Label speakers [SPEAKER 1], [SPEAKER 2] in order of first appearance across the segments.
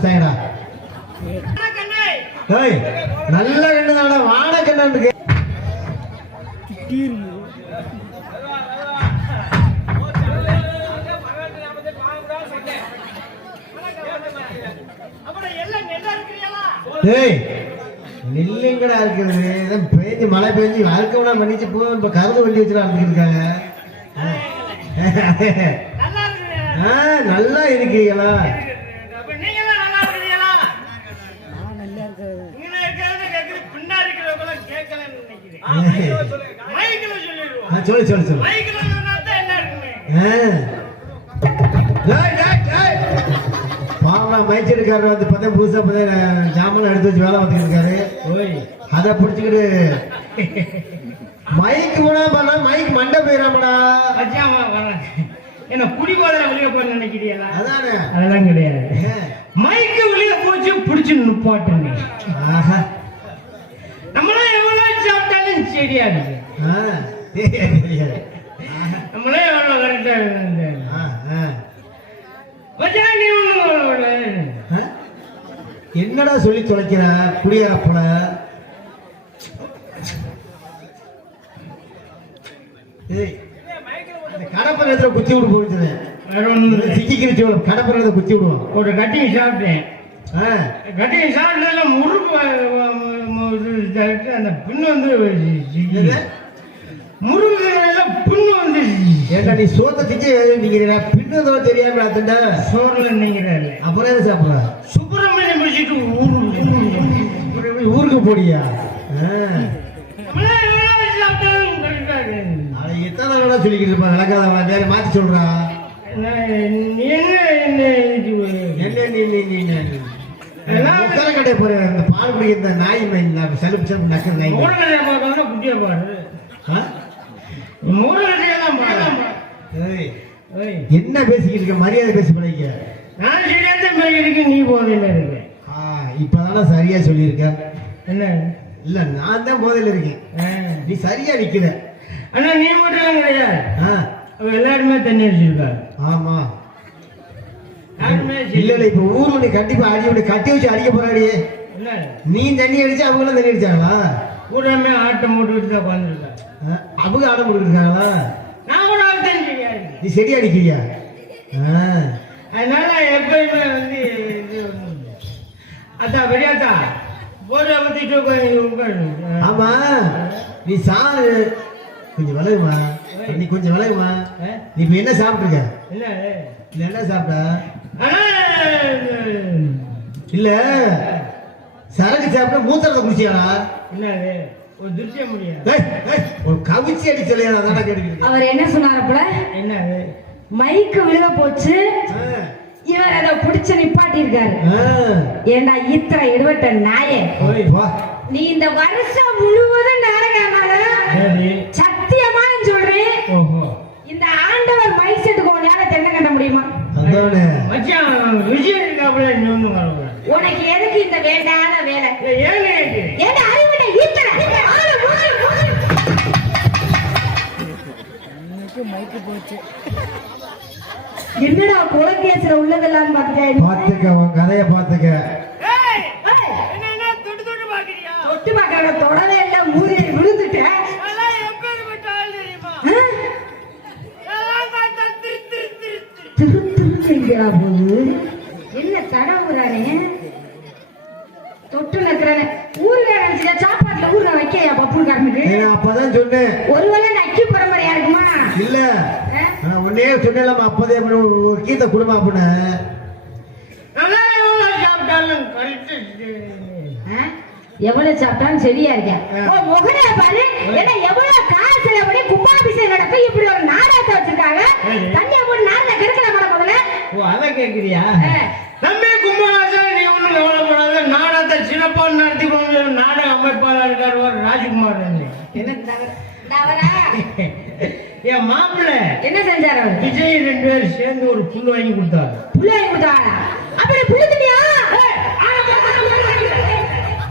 [SPEAKER 1] ஆரம்பிச்சிட்டாங்கடா ஏய் நல்ல கண்ணு தானடா. வான கண்ணு இருக்கு. ஏய் நெல்லுங்கடா இருக்கிறது. இதான் பெஞ்சு மழை பெஞ்சு வாழ்க்கை மன்னிச்சு போ. இப்ப கருது வண்டி வச்சு இருக்காங்க ஆ, நல்லா இருக்கீங்களா ஆ, சொல்லு சொல்லு சொல்லு. பாவம் மைச்சிருக்காரு வந்து பார்த்தா புதுசா பார்த்தா ஜாமான் எடுத்து வச்சு வேலை பார்த்துக்கிட்டு அதை பிடிச்சிக்கிட்டு மைக்கு போனா பண்ணா மைக் மண்டை போயிடாமடா.
[SPEAKER 2] என்ன குடி போதல வெளிய போய் நினைக்கிறீங்களா?
[SPEAKER 1] அதானே.
[SPEAKER 2] அதெல்லாம் கிடையாது. மைக்கு வெளிய போச்சு பிடிச்சு நிப்பாட்டுங்க.
[SPEAKER 1] ஆ. தெரியாது.
[SPEAKER 2] நம்மளே எவ்வளவு கரெக்டா இருக்கு
[SPEAKER 1] ஆ, ஆ.
[SPEAKER 2] மச்சான், நீ ஒண்ணு
[SPEAKER 1] ஆ? என்னடா சொல்லி தொலைக்கிற அந்த கடப்பரத்துல குத்தி விடு
[SPEAKER 2] இல்லை.
[SPEAKER 1] சிக்கிக்கிருச்சு கடப்பரத்தை குத்தி விடுவோம்
[SPEAKER 2] ஒரு கட்டிங் சாப்பிட்டேன் கட்டிங் சாப்பிட்டதுல முறுக்கு வ- வ- மு- இது இதாயிட்டு அந்த பின்னு வந்து? முருகு புண்ணு வந்து
[SPEAKER 1] ஏண்டா நீ சோத்த திக்கி நீங்க பின்னதோ தெரியாம அத்தண்ட
[SPEAKER 2] சோறுல நீங்கிறாரு
[SPEAKER 1] அப்புறம் எது சாப்பிடுற
[SPEAKER 2] சுப்பிரமணியம் முடிச்சிட்டு ஊரு
[SPEAKER 1] அப்புறம் ஊருக்கு போடியா எத்தனை தடவை சொல்லிக்கிட்டு இருப்பா விளக்காத வேற மாத்தி சொல்றா
[SPEAKER 2] நான் நீ என்ன என்ன
[SPEAKER 1] என்ன முத்தர கடை போற? இந்த பால் குடிக்கிற இந்த நாய் இந்த சலுப்பு சலுப்பு நக்கிற நாய்
[SPEAKER 2] மூடகதையை பார்க்கறதுனா குட்டியா பாரு
[SPEAKER 1] ஆ?
[SPEAKER 2] மூடகதையெல்லாம் பாரு
[SPEAKER 1] ஏய்,
[SPEAKER 2] ஏய்,
[SPEAKER 1] என்ன பேசிக்கிட்டு இருக்க? மரியாதை பேசி பழகிக்க.
[SPEAKER 2] நான் மாதிரி இருக்கு நீ போதையில
[SPEAKER 1] ஆ இப்பதானே சரியா சொல்லியிருக்க.
[SPEAKER 2] என்ன?
[SPEAKER 1] இல்ல நான் தான் போதையில இருக்கேன். நீ சரியா நிக்கிற.
[SPEAKER 2] அண்ணா நீ மட்டும் கிடையாது.
[SPEAKER 1] ஆ,
[SPEAKER 2] எல்லாருமே தண்ணி அடிச்சிருக்காரு
[SPEAKER 1] ஆமா.
[SPEAKER 2] யாருமே
[SPEAKER 1] இல்ல இல்ல இப்ப ஊர்ல நீ கண்டிப்பா அடி அப்படி கட்டி வச்சு அடிக்க போறாடியே நீ தண்ணி அடிச்சு அவங்களும் தண்ணி அடிச்சாங்களா?
[SPEAKER 2] கூடமே ஆட்டம் போட்டுக்கிட்டு தான் உட்காந்துருக்கா
[SPEAKER 1] அவங்க ஆடம் கொடுத்துருக்காங்களா
[SPEAKER 2] நான் கூட ஆட்டம்
[SPEAKER 1] நீ செடி அடிக்கிறியா?
[SPEAKER 2] அதனால எப்பயுமே வந்து அத்தா பெரியாத்தா உட்காரு உட்காரு.
[SPEAKER 1] ஆமா. நீ சா கொஞ்சம் விலகுமா? நீ கொஞ்சம் விலகுமா? நீ இப்ப என்ன சாப்பிட்டுருக்க?
[SPEAKER 2] என்ன?
[SPEAKER 1] என்ன சாப்பிட்ட? இல்ல. சரக்கு சாப்பிட்ட மூத்திரத்தை குடிச்சியாடா?
[SPEAKER 2] என்னது? ஒரு முடியாது.
[SPEAKER 1] ஏய், ஒரு கவிச்சி அடிச்சலையா அதான்
[SPEAKER 3] அவர் என்ன சொன்னாரப்பல
[SPEAKER 2] என்னது?
[SPEAKER 3] மைக்கு விழுக போச்சு. இவர் அதை புடிச்சு நிப்பாட்டி இருக்காரு ஏண்டா இத்தனை எடுவட்ட நாயே? நீ இந்த வருஷம் முழுவதும் நாடகம் சத்தியமா சொல்றேன்.
[SPEAKER 2] ஓஹோ.
[SPEAKER 3] இந்த ஆண்டவர் மைக் செட்டுக்கு உன்னால தென்னை கட்ட முடியுமா?
[SPEAKER 1] அதானே?
[SPEAKER 2] மச்சான் விஜய் ஒண்ணும் வரக்கூடாது
[SPEAKER 3] உனக்கு எதுக்கு இந்த வேண்டாத வேலை?
[SPEAKER 2] ஏன்
[SPEAKER 3] மூச்சு, மூச்சு. என்னடா குலகேசர உள்ளதெல்லாம் பாத்துக்க
[SPEAKER 1] பாத்துக்க உன் கதைய பாத்துக்க சொன்னேன்
[SPEAKER 3] ஒருவேளை நக்கி பரம்பரையா இருக்குமா
[SPEAKER 1] இல்ல? நான் உன்னே சொன்னேன் அப்பதே கீத்த குடும்பம்
[SPEAKER 2] அதெல்லாம் எவ்வளவு சாப்பிட்டாலும்
[SPEAKER 3] சரியா இருக்கேன் முகரே பாரு. ஏன்னா எவ்வளவு காசு செலவழி கும்பாபிஷேகம் நடக்கும் இப்படி ஒரு நாடகத்தை வச்சிருக்காங்க.
[SPEAKER 2] சரி.
[SPEAKER 3] தண்ணியை போட்டு நாடக கெடுக்கல முதல்ல?
[SPEAKER 2] ஓ அதை கேக்குறியா
[SPEAKER 3] ஆ.
[SPEAKER 2] தம்பி கும்பராஜன் நீ ஒண்ணும் கவலைப்படாத நாடகத்தை சிறப்பாக நடத்தி கொண்டு நாடக அமைப்பாளர் இருக்கார் ஒரு ராஜ்குமார்
[SPEAKER 3] என்ன தவறு? தவறா?
[SPEAKER 2] என் மாப்பிள்ளை.
[SPEAKER 3] என்ன செஞ்சாரு
[SPEAKER 2] விஜய் ரெண்டு பேரும் சேர்ந்து ஒரு புல் வாங்கி கொடுத்தாரு.
[SPEAKER 3] புள்ள வாங்கி கொடுத்தாரா? அப்படி புல்லு தின்னியா?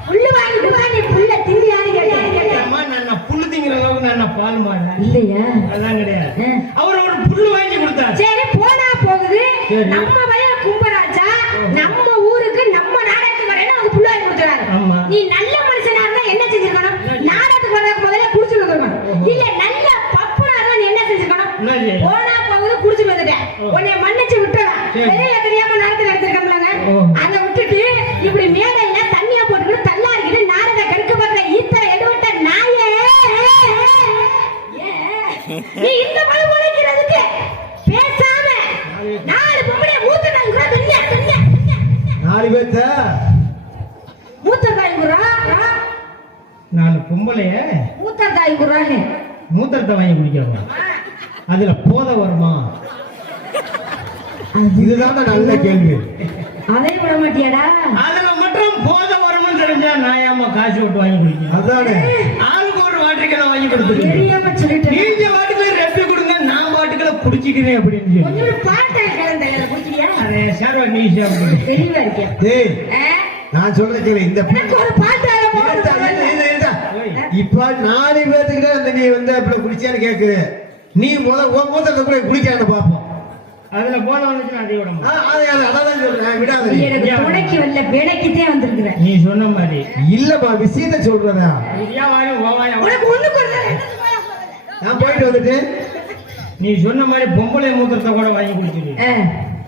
[SPEAKER 3] புல்லு வாங்கி கொடுத்தா நீ புல்ல தின்னியான்னு கேட்டேன்.
[SPEAKER 2] அம்மா நான் புல்லு திங்கிற அளவுக்கு நான் பால் மாட்டேன்
[SPEAKER 3] இல்லையா.
[SPEAKER 2] அதெல்லாம் கிடையாது. அவர் ஒரு புல்லு வாங்கி கொடுத்தாரு.
[SPEAKER 3] சரி போனா போகுது. நம்ம வயல கும்பராஜா நம்ம ஊருக்கு நீ நல்ல மனுஷனா இருந்தா என்ன செஞ்சிருக்கணும் நாடகத்துக்கு வரதுக்கு முதல்ல குடிச்சு வந்துருக்கணும் இல்ல நல்ல பப்புனா இருந்தா நீ என்ன செஞ்சிருக்கணும்
[SPEAKER 2] என்ன செய்ய?
[SPEAKER 3] போனா போகுது குடிச்சு வந்துட்டேன்
[SPEAKER 2] ஓ.
[SPEAKER 3] உன்னை மன்னிச்சு விட்டுறேன்
[SPEAKER 2] சரி.
[SPEAKER 3] வெளியில தெரியாம நடத்தி நடத்திருக்கோம்லங்க
[SPEAKER 2] ஓ.
[SPEAKER 3] அத விட்டுட்டு இப்படி மேடையில தண்ணிய போட்டுக்கிட்டு தள்ளாடிக்கிட்டு நாடக கடுக்க பாக்குற ஈத்தர எடுவட்ட நாயே ஏன்? நீ இந்த பழு முளைக்கிறதுக்கு பேசாம நாலு பொம்பளைய மூத்த நாய்க்குறா பின்ன பின்ன
[SPEAKER 1] நாலு பேர்த்த
[SPEAKER 3] மூத்த தாய்க்குறா
[SPEAKER 2] நாலு பொம்பளைய
[SPEAKER 3] மூத்த தாய்க்குறான்னு
[SPEAKER 2] மூத்திரத்தை வாங்கி குடிக்கிறவங்க அதுல போத வருமா?
[SPEAKER 1] இதுதான்டா நல்ல கேள்வி.
[SPEAKER 3] அதையும் விட மாட்டியாடா.
[SPEAKER 2] அதுல மட்டும் போத வரும்னு தெரிஞ்சா நான் ஏமா காசு விட்டு வாங்கி குடிக்கிறேன்
[SPEAKER 1] அதானே.
[SPEAKER 2] ஆளுக்கு ஒரு வாட்டிக்கலை வாங்கி கொடுத்துருக்கேன் நீங்க வாட்டுக்குள்ள ரெப்பி கொடுங்க நான் வாட்டுக்குள்ள குடிச்சிக்கிறேன் அப்படின்னு சொல்லி.
[SPEAKER 3] பாட்டை
[SPEAKER 1] நான் சொல்றேன் கேளு இந்த. இப்ப நாலு பேர்த்துக்கிட்ட அந்த நீ வந்து அப்படி குடிச்சான்னு கேக்குது நீ முத உன் மூத்தத்தை கூட குடிக்கான்னு பாப்போம்.
[SPEAKER 2] அதுல போத வந்துச்சுன்னா அதை
[SPEAKER 1] அது அதான் சொல்றேன் விடாத
[SPEAKER 3] துணைக்கு வரல வந்திருக்கிற.
[SPEAKER 2] நீ சொன்ன மாதிரி.
[SPEAKER 1] இல்லப்பா விஷயத்த சொல்றதா.
[SPEAKER 3] உனக்கு ஒண்ணுக்கு
[SPEAKER 1] நான் போயிட்டு வந்துட்டு.
[SPEAKER 2] நீ சொன்ன மாதிரி பொம்பளை மூத்திரத்தை கூட வாங்கி குடிச்சிரு
[SPEAKER 3] ஆ.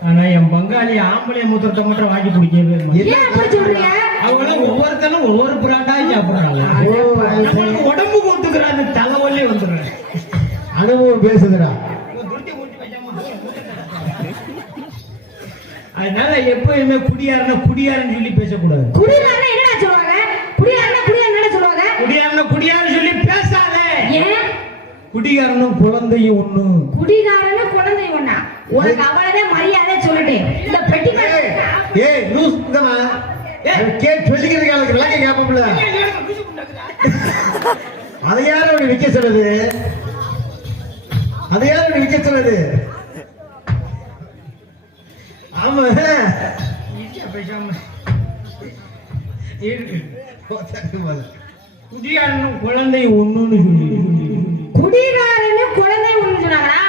[SPEAKER 2] ஆனா என் பங்காளி ஆம்பளை மூத்திரத்தை மட்டும் வாங்கி குடிக்கவே மாட்டேன்.
[SPEAKER 3] ஏன் அப்படி சொல்றீங்க?
[SPEAKER 2] அவங்கள ஒவ்வொருத்தனும் ஒவ்வொரு பிராண்டாய் சாப்பிடுறாங்க. உடம்புக்கு ஒத்துக்கிற அந்த தலைவலி வந்துடுறேன்
[SPEAKER 1] அனுபவம் பேசுதுடா.
[SPEAKER 2] அதனால எப்பயுமே குடியாருன்னா குடியாருன்னு சொல்லி பேசக்கூடாது.
[SPEAKER 3] குடிகாரனா என்னடா சொல்லுவாங்க? குடியாரன் என்ன சொல்லுவாங்க?
[SPEAKER 2] குடியாருன்னா குடியாருன்னு சொல்லி பேசாத.
[SPEAKER 3] ஏன்?
[SPEAKER 2] குடிகாரனும் குழந்தையும் ஒண்ணு.
[SPEAKER 3] குடிகாரனு குழந்தை ஒண்ணா? உனக்கு அவ்வளவுதான் மரியாதை சொல்லிட்டேன். இந்த பெட்டி
[SPEAKER 1] ஏய், லூஸ் இந்தமா கே சொல்லிக்கிறதுக்கு அவனுக்கு விளக்க கேட்போம்ல அதை யாரும் அப்படி விற்க சொல்லுது? அதை யாரும் அப்படி விற்க சொல்லுது? ஆமா.
[SPEAKER 2] குடியாரனும் குழந்தையும் ஒண்ணுன்னு சொல்லி.
[SPEAKER 3] குழந்தை ஒண்ணு சொன்னாங்களா?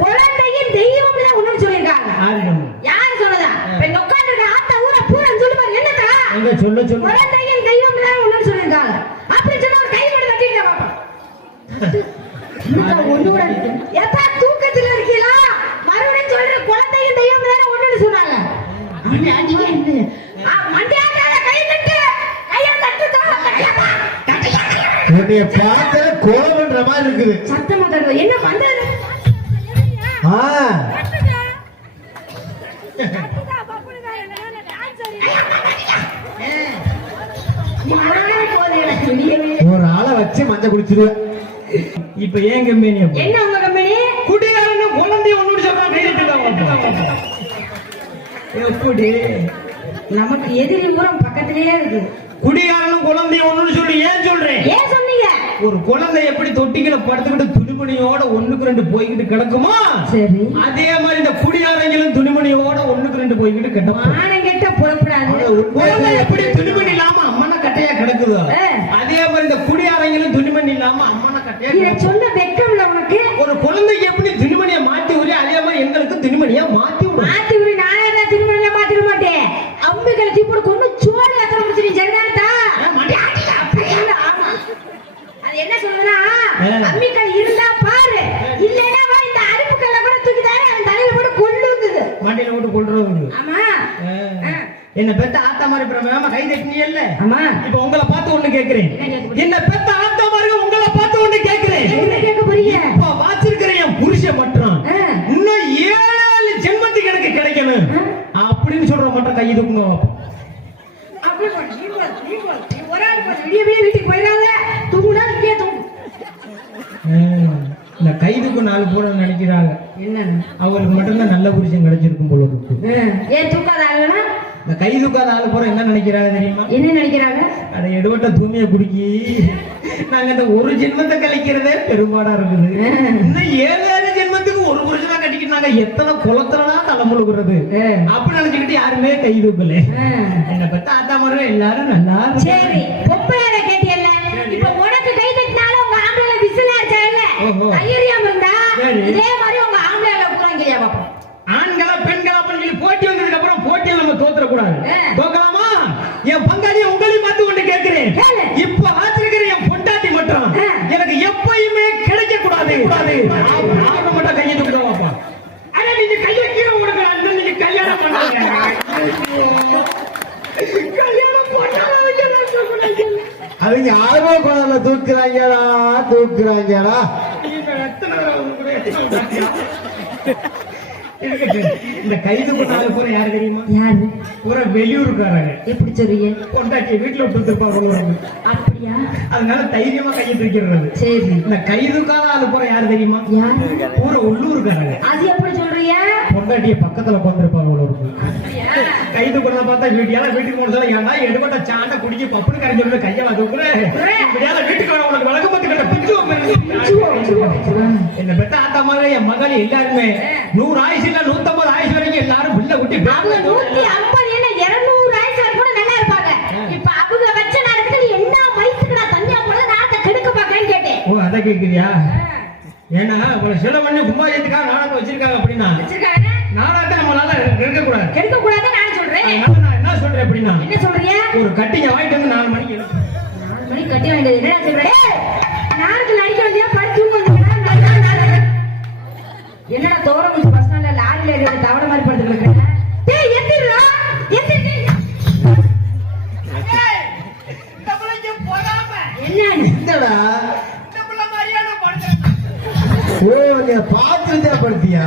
[SPEAKER 3] குழந்தையும் தெய்வம் தான் ஒண்ணு சொல்லிருக்காங்க
[SPEAKER 2] ஆரிடம்
[SPEAKER 3] யாரு சொன்னதா இப்ப இங்க உட்கார்ந்து இருக்க ஆத்தா ஊர பூரா சொல்லு பாரு என்னக்கா
[SPEAKER 2] எங்க சொல்ல சொல்ல
[SPEAKER 3] குழந்தையும் தெய்வம் தான் ஒண்ணு சொல்லிருக்காங்க அப்படி சொன்னா ஒரு கை மட்டும் தட்டிட்டு பாப்போம் தூக்கத்துல இருக்கீங்களா மறுபடியும் சொல்ற குழந்தையும் தெய்வம் தான் ஒண்ணுன்னு சொன்னாங்க. அடிக்க என்ன ஆ, மண்டையால கை தட்டு கையை தட்டு.
[SPEAKER 1] என்னைய பார்த்த மாதிரி இருக்குது.
[SPEAKER 3] சத்தமா என்ன பண்றது?
[SPEAKER 1] ஆ. ஒரு ஆளை வச்சு மஞ்சள் குடிச்சிருவேன்
[SPEAKER 2] இப்ப ஏன் கம்பெனி
[SPEAKER 3] என்ன உங்க கம்பெனி
[SPEAKER 2] குடிகாரனும் குழந்தையும் ஒண்ணு சொல்றான் எப்படி
[SPEAKER 3] நமக்கு எதிரி புறம் பக்கத்திலேயே இருக்கு.
[SPEAKER 2] குடிகாரனும் குழந்தையும் ஒண்ணுன்னு சொல்லி ஏன் சொல்றேன்
[SPEAKER 3] ஏன் சொன்னீங்க?
[SPEAKER 2] ஒரு குழந்தை எப்படி தொட்டிகளை படுத்துக்கிட்டு துணிமணியோட ஒண்ணுக்கு ரெண்டு போய்கிட்டு கிடக்குமா?
[SPEAKER 3] சரி.
[SPEAKER 2] அதே மாதிரி இந்த குடியாரங்களும் துணிமணியோட ஒண்ணுக்கு ரெண்டு போய்கிட்டு கிடக்கும்.
[SPEAKER 3] மானம் கெட்ட புறப்படாது.
[SPEAKER 2] குழந்தை எப்படி துணிமணி இல்லாம அம்மன கட்டையா கிடக்குதோ?
[SPEAKER 3] இல்லைன்னா இந்த அடுப்பு கல்ல கூட தூக்கி தானே அவன் தலையில போட்டு கொண்டு வந்தது.
[SPEAKER 2] மாட்டில விட்டு கொள்றது
[SPEAKER 3] ஆமா.
[SPEAKER 2] என்ன பெத்த ஆத்தா மாதிரி பிரமேமா கை தட்டினியல்ல?
[SPEAKER 3] ஆமா.
[SPEAKER 2] இப்ப உங்களை பார்த்து ஒண்ணு கேக்குறேன்?
[SPEAKER 3] என்ன
[SPEAKER 2] பெத்த ஆத்தா மாதிரி உங்களை பார்த்து ஒண்ணு கேக்குறேன்
[SPEAKER 3] என்ன கேட்க போறீங்க
[SPEAKER 2] இப்ப வாச்சிருக்கிற என் புருஷன் மட்டும்
[SPEAKER 3] ஆ.
[SPEAKER 2] இன்னும் ஏழு ஜென்மத்துக்கு எனக்கு கிடைக்கணும் அப்படின்னு சொல்ற மட்டும் கை தூக்கணும்
[SPEAKER 3] அப்படியே போடு, நீ போடு, நீ போடு. நீ ஒரு ஆள் போடு. விடிய விடிய வீட்டுக்கு போயிடாத. தூங்குனா இங்கேயே தூங்கு.
[SPEAKER 2] இந்த கைதுக்கு நாலு போட நினைக்கிறாங்க
[SPEAKER 3] என்னன்னு?
[SPEAKER 2] அவருக்கு மட்டும்தான் நல்ல புருஷன் கிடைச்சிருக்கும் போல இருக்கு
[SPEAKER 3] ஆ, ஏன் தூக்காத ஆளுனா?
[SPEAKER 2] இந்த கைதுக்காத ஆளு போற என்ன நினைக்கிறாங்க தெரியுமா?
[SPEAKER 3] என்ன நினைக்கிறாங்க?
[SPEAKER 2] அதை எடுவட்ட தூமியை குடிக்கி நாங்க இந்த ஒரு ஜென்மத்தை கழிக்கிறதே பெரும்பாடா இருக்குது. இன்னும் ஏழு ஏழு ஜென்மத்துக்கு ஒரு புருஷனா கட்டிக்கிட்டாங்க எத்தனை குளத்துலனா தலைமுழுகிறது. அப்படி நினைச்சுக்கிட்டு யாருமே கை தூக்கல. என்னை பத்தி ஆத்தா மாதிரி எல்லாரும் நல்லா
[SPEAKER 3] சரி பொம்பளையார கேட்டியல்ல? இப்ப உனக்கு கை தட்டினாலும் உங்க ஆம்பளைல விசில் அடிச்சாங்கல்ல. தைரியம் இருந்தா. இதே தோத்துறக்கூடாது. தோக்கலாமா என் பங்காளியை உங்களையும்
[SPEAKER 2] பார்த்து கொண்டு கேட்கிறேன். இப்போ ஆச்சிருக்கிற என் பொண்டாட்டி மட்டும். எனக்கு எப்பயுமே கிடைக்க கூடாது
[SPEAKER 3] கூடாது
[SPEAKER 2] நானும் மட்டும் கையை தூக்கிடுவாப்பா ஆனா நீங்க கையை
[SPEAKER 1] கீழே விடுங்க அந்த நீங்க கல்யாணம்
[SPEAKER 2] பண்ணுங்க அவங்க ஆர்வ குழந்தை தூக்குறாங்கடா தூக்குறாங்கடா. எத்தனை இந்த கைது பண்ணாத பூரா யாரு தெரியுமா?
[SPEAKER 3] யாரு?
[SPEAKER 2] பூரா வெளியூருக்காரங்க
[SPEAKER 3] எப்படி சொல்றீங்க?
[SPEAKER 2] கொண்டாட்டி வீட்டுல விட்டுருப்பாங்க.
[SPEAKER 3] அப்படியா?
[SPEAKER 2] அதனால தைரியமா கையை தூக்கிறது
[SPEAKER 3] சரி.
[SPEAKER 2] இந்த கைதுக்காக அது பூரா யாரு தெரியுமா? பூரா உள்ளூருக்காரங்க
[SPEAKER 3] அது எப்படி சொல்றீங்க?
[SPEAKER 2] பொண்டாட்டிய பக்கத்துல உட்காந்துருப்பாங்க
[SPEAKER 3] அப்படியா?
[SPEAKER 2] கைது பண்ண பார்த்தா வீட்டியால வீட்டுக்கு போனதால ஏன்னா எடுபட்ட சாண்ட குடிக்க பப்புனு கரைஞ்சு கையால இப்படியால வீட்டுக்கு உனக்கு வழக்கு என்ன பெத்த ஆத்தா மாதிரி என் மகள் எல்லாருமே நூறு ஆயுசு இல்ல நூத்தம்பது ஆயுசு வரைக்கும் எல்லாரும் பிள்ளை விட்டு
[SPEAKER 3] அவங்க நூத்தி ஐம்பது என்ன இருநூறு வரைக்கும் கூட நல்லா இருப்பாங்க. இப்ப அவங்க வச்ச நேரத்துக்கு நீ என்ன வயசுக்கு நான் தனியா போல கெடுக்க பாக்கேன்னு கேட்டேன்.
[SPEAKER 2] ஓ அதை கேக்குறியா? ஏன்னா உங்களை சில கும்பாயத்துக்காக நாடகம் வச்சிருக்காங்க அப்படின்னா
[SPEAKER 3] வச்சிருக்காங்க.
[SPEAKER 2] நாடகத்தை நம்மளால நிறுத்த கூடாது
[SPEAKER 3] கெடுக்க கூடாதுன்னு நான் சொல்றேன்
[SPEAKER 2] நான் என்ன சொல்றேன் அப்படின்னா
[SPEAKER 3] என்ன சொல்றீங்க?
[SPEAKER 2] ஒரு கட்டிங்க வாங்கிட்டு வந்து நாலு மணிக்கு.
[SPEAKER 3] நாலு மணிக்கு கட்ட வேண்டியது என்ன சொல்றேன் நாளைக்கு நடிக்க வேண்டியா படுத்து என்னடா முடிச்சு பஸ் ஸ்டாண்ட்ல லாரில ஏறி தவற மாதிரி படுத்து கிடக்குறேன் டேய் எந்திரா எந்திரி என்ன
[SPEAKER 1] என்னடா ஓ நீ பார்த்துட்டே படுத்தியா?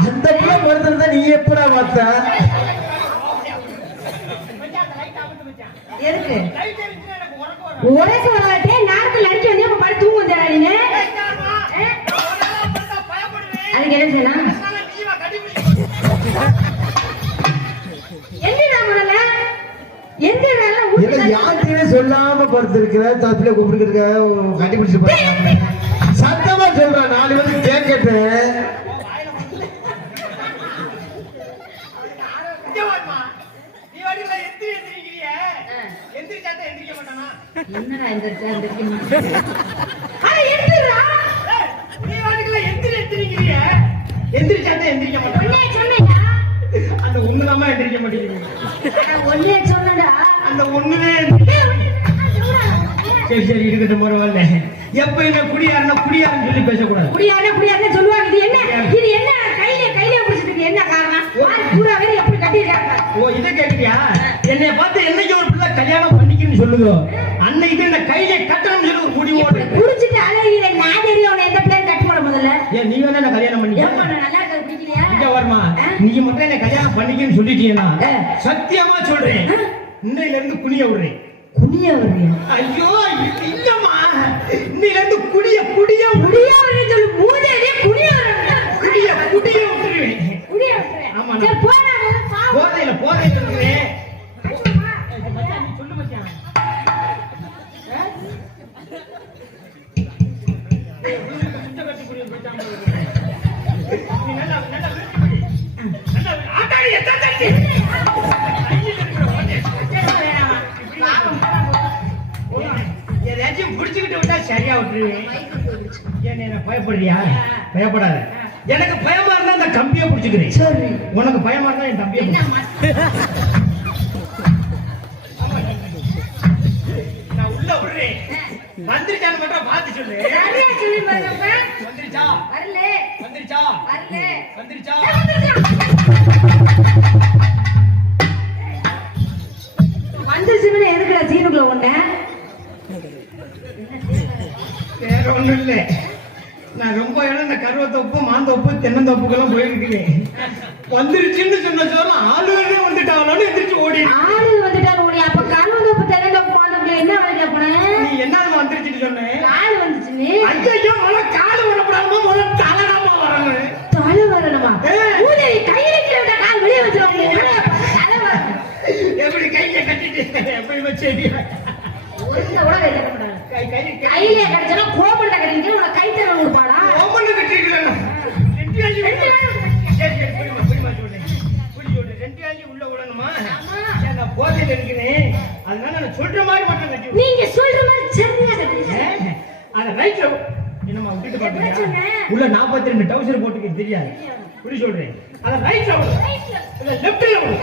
[SPEAKER 1] அந்த பிள்ளை படுத்துறத நீ எப்படா பார்த்த?
[SPEAKER 3] எதுக்கு? உனக்கு வராட்டே நாளைக்கு நடிக்க வேண்டிய அப்ப படுத்து தூங்க வந்தா நீ அதுக்கு என்ன செய்யணும்?
[SPEAKER 1] சொல்லாம படுத்திருக்கிற தப்பில கூப்பிட்டுருக்க கட்டி பிடிச்சு படுத்திருக்க. சத்தமா சொல்றேன் நாலு பேருக்கு கேட்கட்டு.
[SPEAKER 3] என்னடா இந்த இந்த அட எந்திரா
[SPEAKER 2] எந்திரிச்சாத்தான் எந்திரிக்க அந்த மாட்டேங்குது.
[SPEAKER 3] ஒன்னே சொன்னடா
[SPEAKER 2] அந்த ஒண்ணுவே
[SPEAKER 3] டேய், ஒண்ணு, ஆ, சொல்றா.
[SPEAKER 2] சரி சரி இருக்கட்டும் பரவாயில்ல. எப்ப என்ன குடியாருன்னா குடியாருன்னு சொல்லி பேசக்கூடாது.
[SPEAKER 3] குடியாரே குடியாரே சொல்லுவாங்க. இது என்ன? இது என்ன?
[SPEAKER 2] சொல்லுதோ அன்னைக்கு இந்த கையில கட்டணம் சொல்லி ஒரு முடிவோடு இருக்கு.
[SPEAKER 3] குடிச்சிட்டு அழகிற நான் தெரியும் எந்த பிள்ளைன்னு கட்டி போட முதல்ல.
[SPEAKER 2] ஏன் நீ வேணா என்ன கல்யாணம்
[SPEAKER 3] நான் நல்லா பிடிக்கலையா?
[SPEAKER 2] இங்க வருமா? நீ மட்டும் என்ன கல்யாணம் பண்ணிக்கன்னு சொல்லிட்டீங்கன்னா. சத்தியமா சொல்றேன். இன்னையில இருந்து குனிய விடுறேன்.
[SPEAKER 3] குடிய வர்றியா
[SPEAKER 2] ஐயோ இல்லம்மா. இன்னையில இருந்து குடிய குடிய.
[SPEAKER 3] குடிய சொல்லு
[SPEAKER 2] எதாச்சும் புடிச்சுக்கிட்டு விட்டா சரியா விட்டுருவேன் என்ன பயப்படுறியா? பயப்படாத. எனக்கு பயமா இருந்தா அந்த கம்பியை பிடிச்சுக்கிறேன்.
[SPEAKER 3] சரி.
[SPEAKER 2] உனக்கு பயமா இருந்தா என் தம்பியை நான் உள்ள விடுறேன். வந்துருச்சான்னு மட்டும் பார்த்து சொல்லு. வந்துருச்சா?
[SPEAKER 3] வரல.
[SPEAKER 2] வந்துருச்சா? வந்துருச்சா?
[SPEAKER 3] வந்துருச்சுன்னு எதுக்குடா சீனுக்குள்ள ஒண்ணு
[SPEAKER 2] வேற ஒண்ணும் இல்ல. நான் ரொம்ப இடம் இந்த கருவத்தொப்பு மாந்தோப்பு தென்னந்தோப்புக்கெல்லாம் போயிருக்கிறேன். வந்துருச்சுன்னு சொன்ன சொல்ல ஆளுநரே வந்துட்டாங்களோன்னு எந்திரிச்சு ஓடி
[SPEAKER 3] ஆளு வந்துட்டாரு உடைய அப்ப கண்ணு வந்து தெரியல போனதுல என்ன வேலைக்கு போனேன்
[SPEAKER 2] நீ என்ன வந்துருச்சுன்னு சொன்னேன்
[SPEAKER 3] ஆளு வந்துச்சு நீ
[SPEAKER 2] ஐயோ முதல்ல காடு வரப்படாம முதல்ல தலைதாமா வரணும்
[SPEAKER 3] தலை வரணுமா
[SPEAKER 2] ஏ.
[SPEAKER 3] ஊதேவி கையில கிட்ட கால் வெளியே வச்சிருவாங்க தலை வரணும்
[SPEAKER 2] எப்படி கையை கட்டிட்டு எப்படி வச்சு
[SPEAKER 3] ஒழுங்கா கூட கையில கட்டக்கூடாது. கையில கடிச்சனா கோபுரத்தை கட்டிட்டு உனக்கு கை தர கொடுப்பாடா
[SPEAKER 2] ரெண்டு ஆளி உள்ள விடணுமா? நான் போதையில இருக்கிறேன். அதனால நான் சொல்ற மாதிரி மட்டும் கட்டி.
[SPEAKER 3] நீங்க சொல்ற மாதிரி சரியா கட்டுறீங்க
[SPEAKER 2] ஏ, அத ரைட்ல என்னமா
[SPEAKER 3] என்ன
[SPEAKER 2] பாத்தீங்க? உள்ள 42 ரெண்டு டவுசர் போட்டுக்க தெரியாது. புரி சொல்றேன். அத ரைட்ல விடு. அத லெஃப்ட்ல விடு.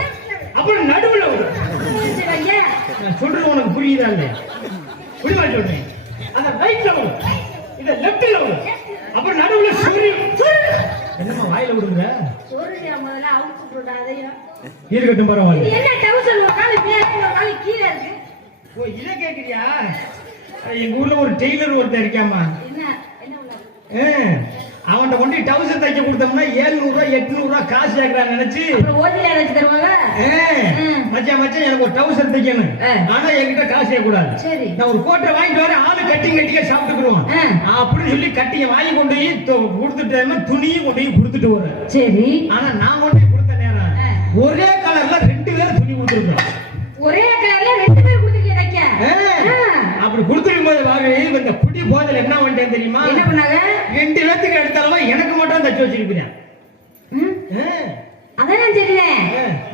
[SPEAKER 2] அப்புறம் நடுவுல விடு. நான் சொல்றது உனக்கு புரியுதா இல்லையா? புரியுமா சொல்றேன் அத ரைட்ல விடு இத லெஃப்ட்ல விடு அப்புறம் நடுவுல சுரி என்னம்மா வாயில விடுங்க.
[SPEAKER 3] சொல்றியா முதல்ல அவுத்து போடாதையா
[SPEAKER 2] இருக்கட்டும் பரவாயில்ல.
[SPEAKER 3] என்ன டவுசர் உட்காந்து பேசணும்
[SPEAKER 2] ஓ இதை கேக்குறியா? எங்க ஊர்ல ஒரு டெய்லர் ஒருத்தன் இருக்காமா
[SPEAKER 3] என்ன என்ன உள்ள
[SPEAKER 2] அவன்கிட்ட கொண்டு டவுசர் தைக்க கொடுத்தோம்னா ஏழுநூறு ரூபா எட்நூறு ரூபா காசு கேட்கறான்னு நினைச்சு
[SPEAKER 3] ஓதில அழைச்சு தருவாங்க.
[SPEAKER 2] மச்சான் மச்சான் எனக்கு ஒரு டவுசர் தைக்கணும். ஆனா என்கிட்ட காசு கேட்கக்கூடாது
[SPEAKER 3] சரி.
[SPEAKER 2] நான் ஒரு கோட்டை வாங்கிட்டு வரேன் ஆளு கட்டிங் கட்டிங்க சாப்பிட்டுக்குருவான்
[SPEAKER 3] ஆ.
[SPEAKER 2] அப்படின்னு சொல்லி கட்டிங்க வாங்கி கொண்டு போய் கொடுத்துட்டேன்னா துணியும் கொண்டு போய் கொடுத்துட்டு வரேன்
[SPEAKER 3] சரி
[SPEAKER 2] ஆனா நான் கொண்டு போய் கொடுத்த நேரம். ஒரே கலர்ல ரெண்டு பேரும் துணி கொடுத்துருக்கோம்
[SPEAKER 3] ஒரே கலர்ல ரெண்டு பேர் கொடுத்துருக்கீங்க.
[SPEAKER 2] அப்படி கொடுத்துருக்கும் இந்த புடி போதில் என்ன பண்ணிட்டேன் தெரியுமா?
[SPEAKER 3] என்ன பண்ணாங்க?
[SPEAKER 2] ரெண்டு பேத்துக்கு எடுத்தாலும் எனக்கு மட்டும் தச்சு வச்சிருக்கிறேன்?
[SPEAKER 3] அதான் தெரியல.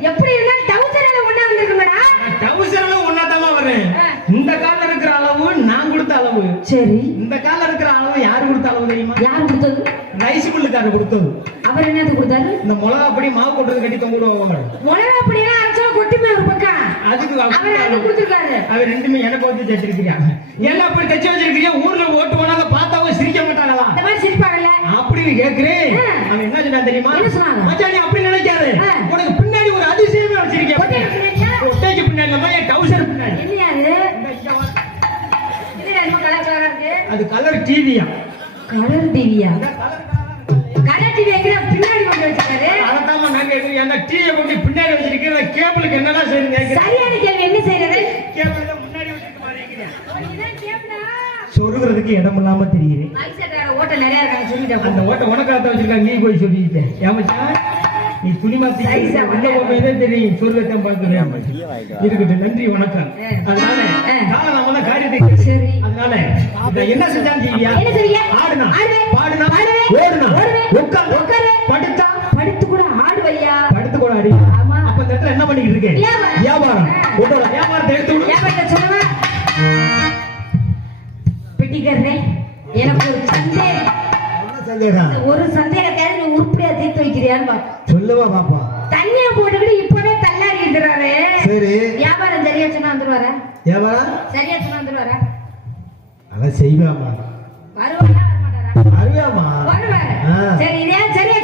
[SPEAKER 3] எப்படி இருந்தாலும் டவுசர்ல ஒண்ணா வந்திருக்கு மேடம்
[SPEAKER 2] டவுசர்ல ஒன்னாத்தமா வரேன்
[SPEAKER 3] ஆ.
[SPEAKER 2] இந்த கால்ல இருக்கிற அளவு நான் கொடுத்த அளவு.
[SPEAKER 3] சரி.
[SPEAKER 2] இந்த கால்ல இருக்கிற அளவு யார் கொடுத்த அளவு தெரியுமா?
[SPEAKER 3] யார் கொடுத்தது?
[SPEAKER 2] ரைஸ் மில்லுக்காரர் கொடுத்தது.
[SPEAKER 3] அவர் என்னது கொடுத்தாரு?
[SPEAKER 2] இந்த மிளகா பொடி மாவு கொட்டது கட்டி தொங்கிடுவாங்க
[SPEAKER 3] மிளகா பொடியெல்லாம் அரைச்சா கொட்டி போய் ஒரு பக்கம்.
[SPEAKER 2] அதுக்கு
[SPEAKER 3] அவர் கொடுத்துருக்காரு.
[SPEAKER 2] அவர் ரெண்டுமே எனக்கு வந்து தச்சிருக்கிறாங்க எல்லாம் அப்படி தச்சு வச்சிருக்கிறியா ஊர்ல ஓட்டு போனாங்க பார்த்தாவும் சிரிக்க மாட்டாங்களா?
[SPEAKER 3] இந்த மாதிரி சிரிப்பாங்கல்ல?
[SPEAKER 2] அப்படின்னு கேக்குறேன்
[SPEAKER 3] ஆ.
[SPEAKER 2] அவன் என்ன சொன்னான் தெரியுமா?
[SPEAKER 3] என்ன சொன்னாங்க?
[SPEAKER 2] மச்சான் நீ அப்படி நினைக்காத. உனக்கு பின்னாடி ஒரு அதிசயமே வச்சிருக்கேன்.
[SPEAKER 3] ஒட்டை பின்னாடியா?
[SPEAKER 2] ஒட்டைக்கு பின்னாடி இல்லாம என் டவுசர் பின்னாடி?
[SPEAKER 3] அது? கலர்
[SPEAKER 2] டிவியா
[SPEAKER 3] கலர் டிவியா
[SPEAKER 2] அதைத்தாம நாங்க எதுவும் அந்த டிவியை கொண்டு பின்னாடி வச்சிருக்கேன். கேபிளுக்கு என்னடா செய்யுங்க
[SPEAKER 3] சரியான கேள்வி என்ன செய்யறது?
[SPEAKER 2] கேபிள் முன்னாடி வச்சிருக்க சொருகிறதுக்கு இடம் இல்லாம தெரியுது.
[SPEAKER 3] மைசெட்டார ஓட்ட நிறைய இருக்காங்க சொல்லிட்டேன்.
[SPEAKER 2] அந்த ஓட்ட உனக்காக வச்சிருக்காங்க நீ போய் சொல்லிட்டு. ஏமாச்சா நீ துணி மாத்தி
[SPEAKER 3] சைஸா
[SPEAKER 2] உள்ள போகும்போதே தெரியும். சொருகத்தான் பார்க்கிறேன் இருக்கட்டும் நன்றி வணக்கம். அதனால நம்ம தான் காரியத்தை. அதனால என்ன செஞ்சான்னு தெரியா
[SPEAKER 3] என்ன செய்ய?
[SPEAKER 2] ஆடுனா.
[SPEAKER 3] ஆடுவேன்.
[SPEAKER 2] பாடுனா.
[SPEAKER 3] பாடுவேன்.
[SPEAKER 2] ஓடுனா.
[SPEAKER 3] உட்காரு.
[SPEAKER 2] படுத்து அடி. அப்ப இந்த இடத்துல என்ன பண்ணிக்கிட்டு இருக்கேன்
[SPEAKER 3] வியாபாரம்.
[SPEAKER 2] வியாபாரம். உன்னோட வியாபாரத்தை எடுத்து விடு
[SPEAKER 3] பெட்டிக்கிறேன் எனக்கு ஒரு சந்தேகம். ஒரு சந்தேகத்தை நீ உருப்படியா தீர்த்து வைக்கிறியான்னு பாப்போம்.
[SPEAKER 1] சொல்லுவா பாப்பா.
[SPEAKER 3] தண்ணியை போட்டுக்கிட்டு இப்பவே தள்ளாடி இருக்கிறாரு.
[SPEAKER 1] சரி.
[SPEAKER 3] வியாபாரம் சரியா சொன்னா வந்துருவாரா?
[SPEAKER 1] ஏவரா
[SPEAKER 3] சரியா சொன்னா வந்துருவாரா?
[SPEAKER 1] அதான் செய்வாமா
[SPEAKER 3] வருவாரா
[SPEAKER 1] அறியாமா
[SPEAKER 3] வருவாரு. சரி இதே சரியா